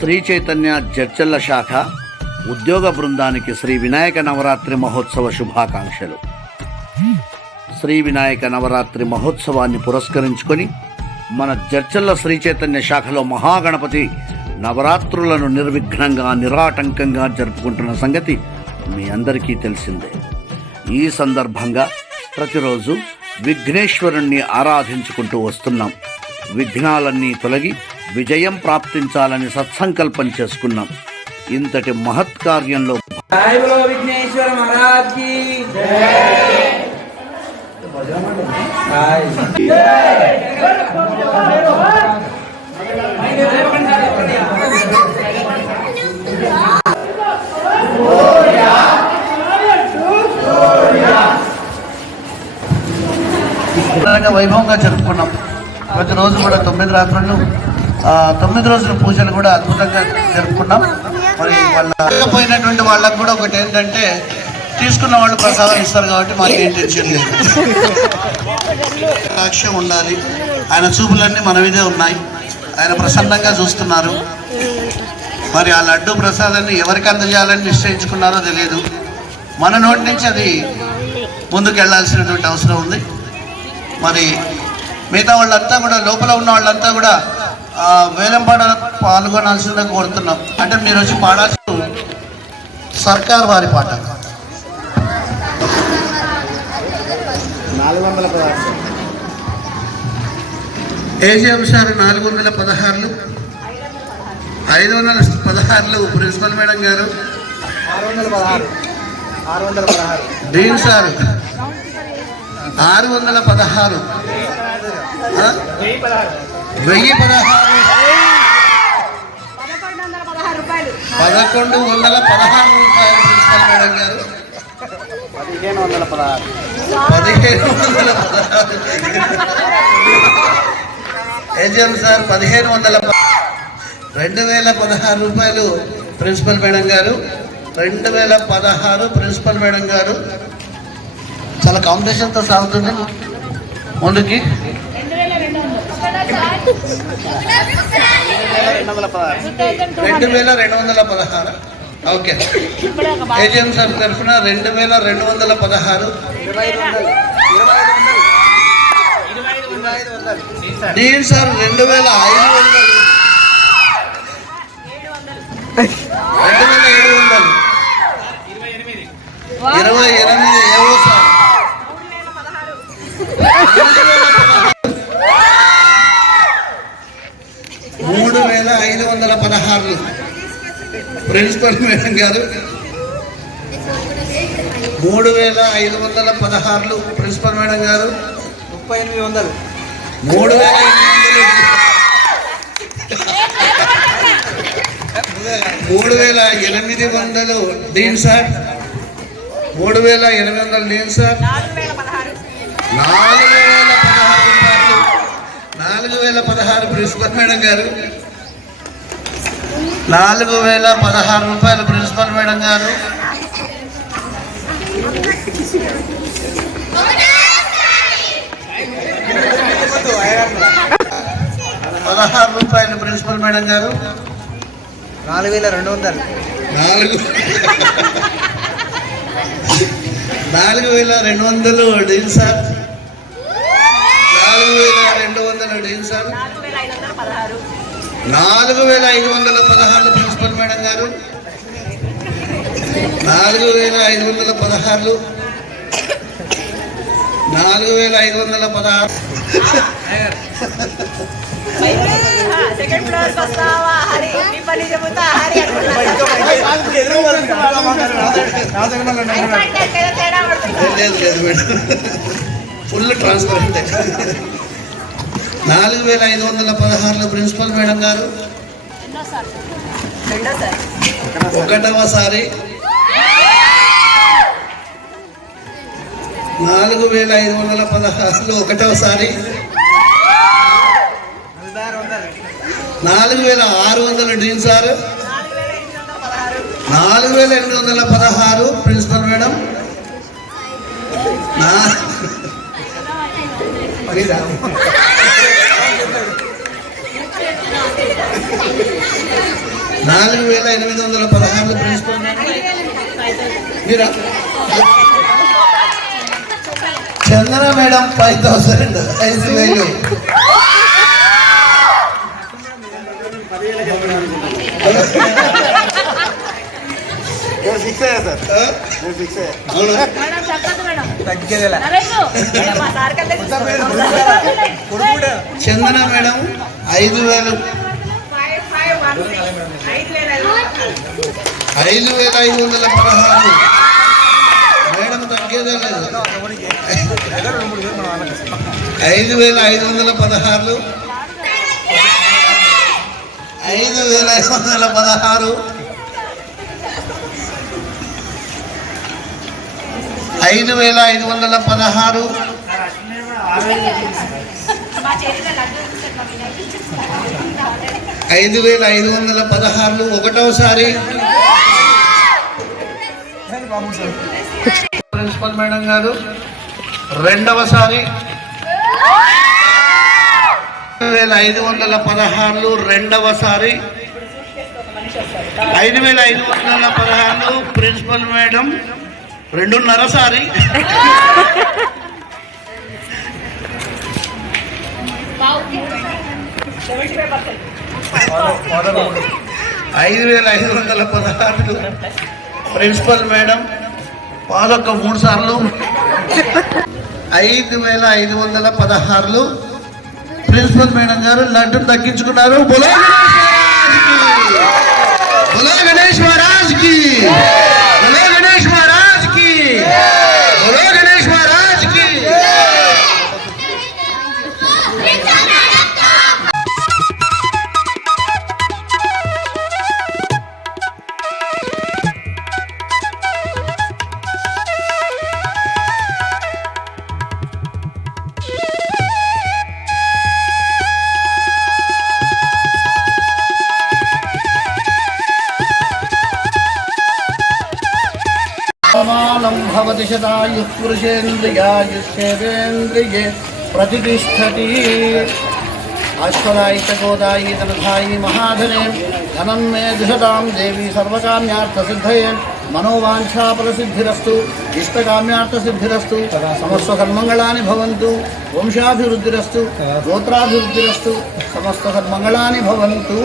శ్రీ చైతన్య జడ్చర్ల శాఖ ఉద్యోగ బృందానికి శ్రీ వినాయక నవరాత్రి మహోత్సవ శుభాకాంక్షలు. శ్రీ వినాయక నవరాత్రి మహోత్సవాన్ని పురస్కరించుకొని మన జడ్చర్ల శ్రీ చైతన్య శాఖలో మహాగణపతి నవరాత్రులను నిర్విఘ్నంగా నిరాటంకంగా జరుపుకుంటున్న సంగతి మీ అందరికీ తెలిసిందే. ఈ సందర్భంగా ప్రతిరోజు విఘ్నేశ్వరుణ్ణి ఆరాధించుకుంటూ వస్తున్నాం. విఘ్నాలన్నీ తొలగి విజయం ప్రాప్తించాలని సత్సంకల్పం చేసుకున్నాం. ఇంతటి మహత్కార్యంలో విఘ్నేశ్వర మహారాజ్ కి వైభవంగా జరుపుకున్నాం. ప్రతిరోజు కూడా 9 రాత్రులు 9 రోజుల పూజలు కూడా అద్భుతంగా జరుపుకున్నాం. మరి వాళ్ళ పోయినటువంటి వాళ్ళకు కూడా ఒకటి ఏంటంటే, తీసుకున్న వాళ్ళు ప్రసాదం ఇస్తారు కాబట్టి మాకేం టెన్షన్ లేదు. సాక్ష్యం ఉండాలి. ఆయన చూపులన్నీ మన మీదే ఉన్నాయి. ఆయన ప్రసన్నంగా చూస్తున్నారు. మరి ఆ లడ్డు ప్రసాదాన్ని ఎవరికి అందజేయాలని నిశ్చయించుకున్నారో తెలియదు. మన నోటి నుంచి అది ముందుకు వెళ్ళాల్సినటువంటి అవసరం ఉంది. మరి మిగతా వాళ్ళంతా కూడా, లోపల ఉన్న వాళ్ళంతా కూడా వేలం పాట పాల్గొనాల్సిందిగా కోరుతున్నాం. అంటే మీరు వచ్చి పాడాల్సిన సర్కార్ వారి పాట 416 ఏజీఎం సార్ 416 516 ప్రిన్సిపల్ మేడం గారు 616 డీన్ సార్ 616 1016 1116 ప్రిన్సిపల్ మేడం గారు 1516 ఏజీఎం సార్ 1516 2016 రూపాయలు ప్రిన్సిపల్ మేడం గారు 2016 ప్రిన్సిపల్ మేడం గారు. చాలా కాంపిటీషన్తో సాగుతుంది ముందుకి. 2216 ఓకే. ఏజీఎం సార్ తరఫున 2216 డీన్ సార్ 2500 27 ఏవో సార్ 3516 ప్రిన్సిపల్ మేడం గారు 3516 ప్రిన్సిపల్ మేడం గారు 3800 3800 dean sir 3800 dean sir 4016 principal madam గారు 4016 రూపాయలు ప్రిన్సిపల్ మేడం గారు 16 రూపాయలు ప్రిన్సిపల్ మేడం గారు 4200 dean sir 4200 dean sir 4516 principal madam గారు 4516 సెకండ్ ఫ్లోర్ వస్తావా హరి నీ పని చెబుతా హరి లేదు madam, full transparent. 4516 principal madam గారు ఒకటవసారి 4516 ఒకటవసారి 4600 dean sir 4816 principal madam 4 4816 principal Meera Chandana madam 5000 5,000 అవునా చందన మేడం 5,000 5,516 మేడం తగ్గేదే లేదు 5,516 5,516 5,516 5,516 ఒకటోసారి ప్రిన్సిపల్ మేడం గారు రెండవసారి 5,516 రెండవసారి 5,516 ప్రిన్సిపల్ మేడం 2.5 సారి 5,516 ప్రిన్సిపల్ మేడం పాలొక్క 3 సార్లు 5,516 ప్రిన్సిపల్ మేడం గారు లడ్డు తగ్గించుకున్నారు. బోలో గణేష్ మహారాజ్ కి, బోలో గణేష్ మహారాజ్ కి, బోలో గణేష్ మహారాజ్ కి. సమానం భవతి శతాయు పురుషేంద్రియాయుష్యేంద్రియే ప్రతిష్టతి. అశ్వరాయితగోదాయి ధనధాయి మహాధనే ధనం మే దుషతాం దేవి సర్వకామ్యార్థసిద్ధయే. మనోవాంఛాఫలసిద్ధిరస్తు ఇష్టకామ్యార్థసిద్ధిరస్తు. సమస్త సన్మంగళాని భవంతు. వంశాభివృద్ధిరస్తు, గోత్రాభివృద్ధిరస్తు. సమస్త సన్మంగళాని భవంతు.